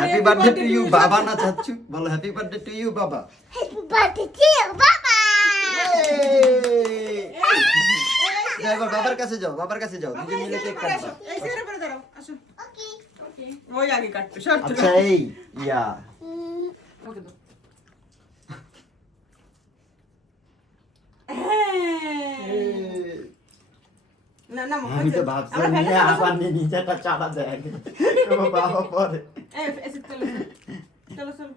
Happy birthday to you বাবা না চাচ্ছু বলো হ্যাপি বার্থডে টু ইউ বাবা হ্যাপি বার্থডে টু বাবা। যাও এবার বাবার কাছে যাও দুজন মিলে কেক কাটবা এই সেরে পরে দাঁড়াও আসো ওকে ওকে ওই আগে কাটবে শর্ট আচ্ছা এই ইয়া ওকে দাও না না আমি তো ভাবছি নিয়ে আবার নিয়ে নিজেটা চাপা দেয় ও বাবা পরে এসে চলো চলো চলো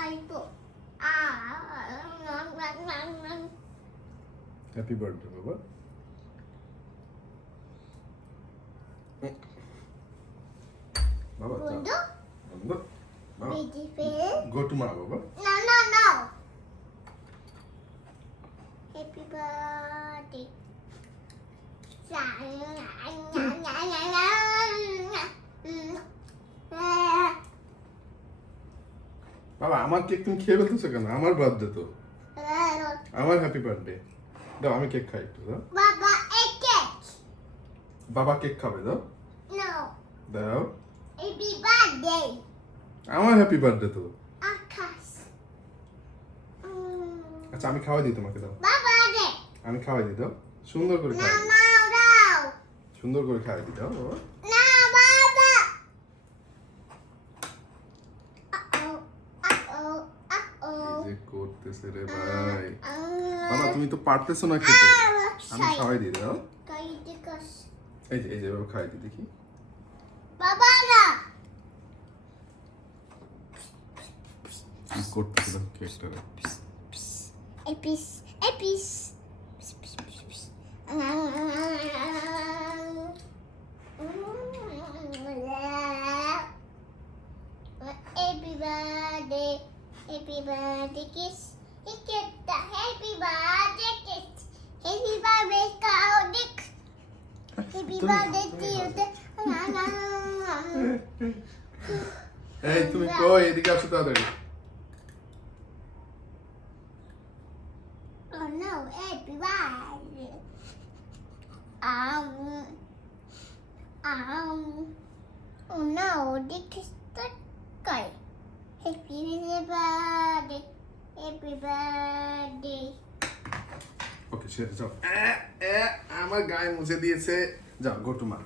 আইপো হ্যাপি বার্থডে বাবা বাবা বন্ধু বন্ধু বাবা বেটি ফেল গো টু মা বাবা No. Happy birthday. বাবা আমার কেক তুমি খেয়ে ফেলতেছো কেন আমার বার্থডে তো আমার হ্যাপি বার্থডে দাও আমি কেক খাই একটু দাও Baba, a cake. বাবা কেক খাবে দাও No. দাও Happy birthday. আমার হ্যাপি বার্থডে তো Akas. আচ্ছা আমি খাওয়াই দিই তোমাকে দাও Baba, day. আমি খাওয়াই দিই দাও সুন্দর করে খাওয়াই দিই No. সুন্দর করে খাওয়াই দিই দাও বাবা No, Baba. Uh-oh. যে করতেছে রে ভাই বাবা তুমি তো পারতেছো না খেতে আমি খাওয়াই দিই দাও এই যে বাবা খাওয়াই দিই দেখি Baba, no. কি করতেছে দাও কেকটা A piece. Happy birthday kiss. He get the happy birthday kiss. Happy birthday Kaudik. Happy birthday to you. এই তুমি কই এদিকে আসো তাড়াতাড়ি Oh no, happy birthday. Oh no, this is the guy. Happy birthday. Happy birthday. ওকে সেটা যাও আমার গায়ে মুছে দিয়েছে যাও গো টু মা